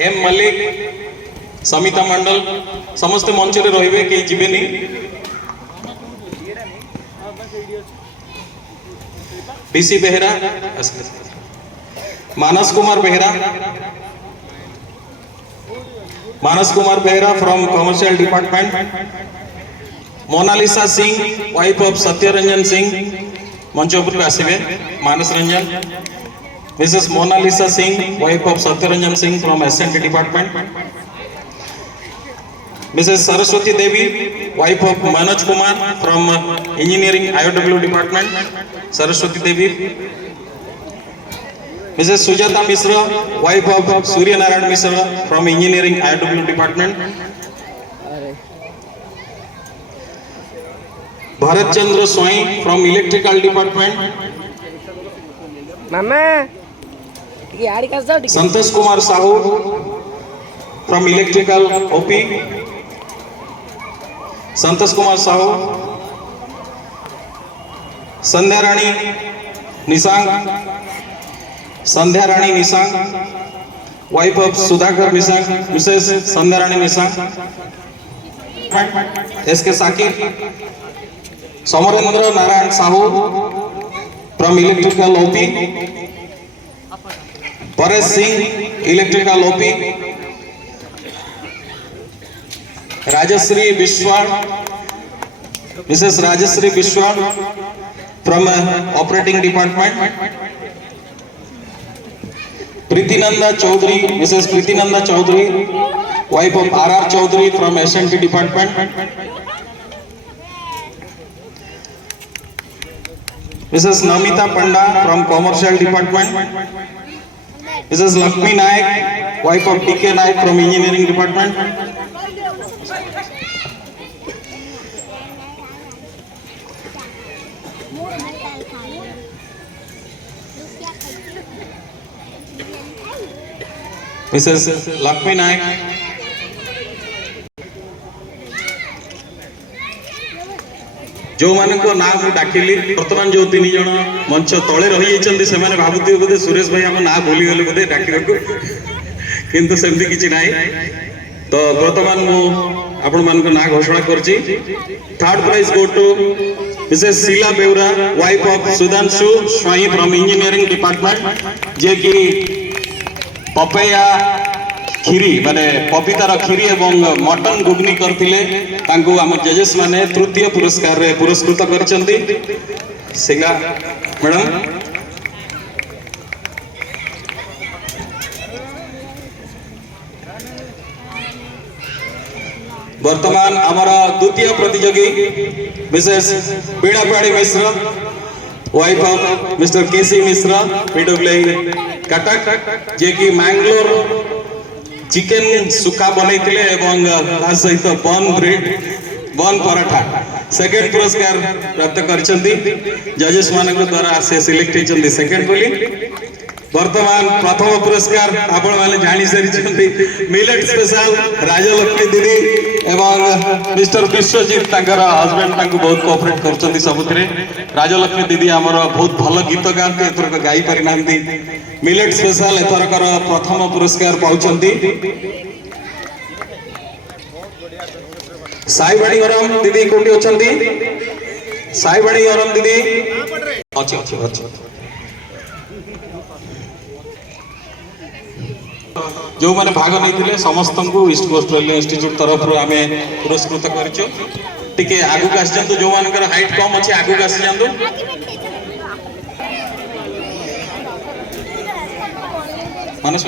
M Mallik Samita मंडल समस्ते मंच रे रहिबे के जिबेनी BC Behera Manas Kumar Behera from commercial department Monalisa Singh wife of Satyaranjan Singh मंच उपर आसबे Manas Ranjan Mrs Monalisa Singh wife of Satyaranjan Singh from SNT department Mrs Saraswati Devi wife of Manoj Kumar from engineering IOW department Saraswati Devi Mrs Sujata Mishra wife of Surya Narayan Mishra from engineering IOW department Bharat Chandra Swain from electrical department मामा Santosh Kumar Sahu from electrical OP Santosh Kumar Sahu Sandhya Rani Nishang wife of Sudhakar Nishang Mrs Sandhya Rani Nishang S K Sakib Samarendra Narayan Sahu from electrical OP Paresh Singh electrical OP Rajashree Biswal Mrs Rajashree Biswal from operating department Pritinanda Choudhury Mrs Pritinanda Choudhury wife of R Choudhury from SNT department Mrs Namita Panda from commercial department Mrs Laxmi Nayak wife of DK Nayak from engineering department Mrs Laxmi Nayak जो मान ना मुझे डाकिली बर्तमान जो तीन जन मंच तले रही से भावुवे बोधे सुरेश भाई आम ना भूली गले बोधे डाक किंतु सेमती किसी ना तो बर्तमान मुझे मान ना घोषणा कर third prize go to Mrs Sheela Beura wife of Sudhanshu Swain from engineering department जे कि पपैया खीरी माने पपीतार खीरी एवं मटन गुगनी करथिले तांको हम जजेस माने तृतीय पुरस्कार रे पुरस्कृत करचंती सिंगा मैडम वर्तमान हमारा द्वितीय प्रतियोगी Mrs Binapani Mishra wife of Mr KC Mishra PW Cuttack जे कि मैंगलोर चिकेन सुखा बनैतिले एवं सहित बन पराठा सेकेंड पुरस्कार प्राप्त करछंती जजेस मानक द्वारा से सिलेक्ट होइछंती सेकेंड बोली वर्तमान प्रथम पुरस्कार आपण माने जानि सरिछंती मिलेट स्पेशल राजलक्ष्मी दीदी एवं मिस्टर विश्वजीत तांकर हस्बैंड तांको बहुत कोऑपरेट करछंती सबुतरे राजलक्ष्मी दीदी हमर बहुत भलो गीत गाते एथरक गाई पारि नांती मिलेट स्पेशल एथरकर प्रथम पुरस्कार पाउछंती साईबाड़ी गरम दीदी कोठी अछंती साईबाड़ी गरम दीदी अछि जो माने भाग नहीं समस्त को ईस्ट कोस्ट रेलवे इंस्टीट्यूट तरफ आम पुरस्कृत कर आगू आसी जातु जो मान हाइट कम अच्छे आगू आसी जातु मानस